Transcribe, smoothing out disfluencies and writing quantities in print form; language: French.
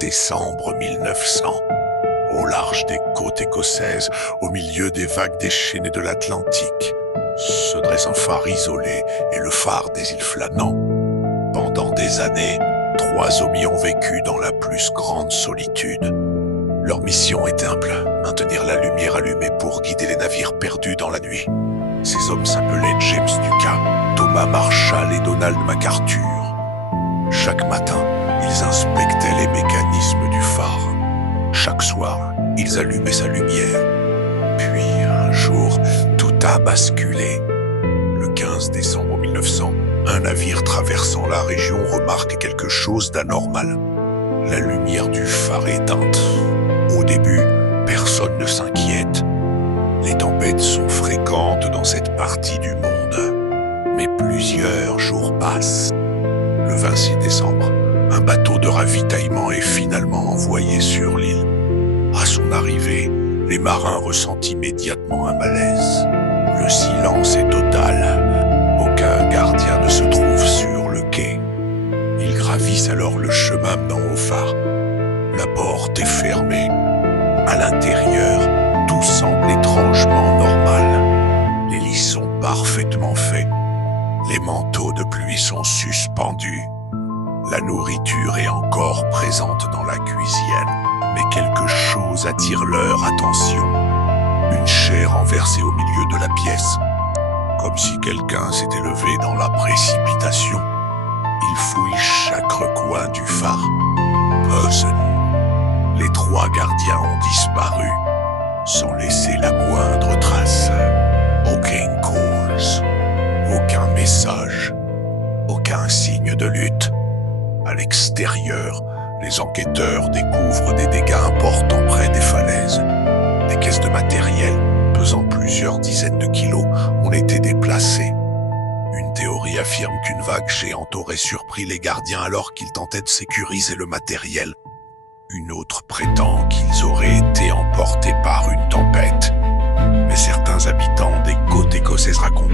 Décembre 1900. Au large des côtes écossaises, au milieu des vagues déchaînées de l'Atlantique, se dresse un phare isolé et le phare des îles Flannans. Pendant des années, 3 hommes y ont vécu dans la plus grande solitude. Leur mission est simple, maintenir la lumière allumée pour guider les navires perdus dans la nuit. Ces hommes s'appelaient James Ducat, Thomas Marshall et Donald MacArthur. Chaque matin, ils inspectaient les mécanismes du phare. Chaque soir, ils allumaient sa lumière. Puis, un jour, tout a basculé. Le 15 décembre 1900, un navire traversant la région remarque quelque chose d'anormal. La lumière du phare est éteinte. Au début, personne ne s'inquiète. Les tempêtes sont fréquentes dans cette partie du monde. Mais plusieurs jours passent. Le 26 décembre, un bateau de ravitaillement est finalement envoyé sur l'île. À son arrivée, les marins ressentent immédiatement un malaise. Le silence est total. Aucun gardien ne se trouve sur le quai. Ils gravissent alors le chemin menant au phare. La porte est fermée. À l'intérieur, tout semble étrangement normal. Les lits sont parfaitement faits. Les manteaux de pluie sont suspendus. La nourriture est encore présente dans la cuisine, mais quelque chose attire leur attention. Une chaire renversée au milieu de la pièce. Comme si quelqu'un s'était levé dans la précipitation. Ils fouillent chaque recoin du phare. Personne. Les 3 gardiens ont disparu, sans laisser la moindre trace. Aucun cause, aucun message, aucun signe de lutte. À l'extérieur, les enquêteurs découvrent des dégâts importants près des falaises. Des caisses de matériel, pesant plusieurs dizaines de kilos, ont été déplacées. Une théorie affirme qu'une vague géante aurait surpris les gardiens alors qu'ils tentaient de sécuriser le matériel. Une autre prétend qu'ils auraient été emportés par une tempête. Mais certains habitants des côtes écossaises racontent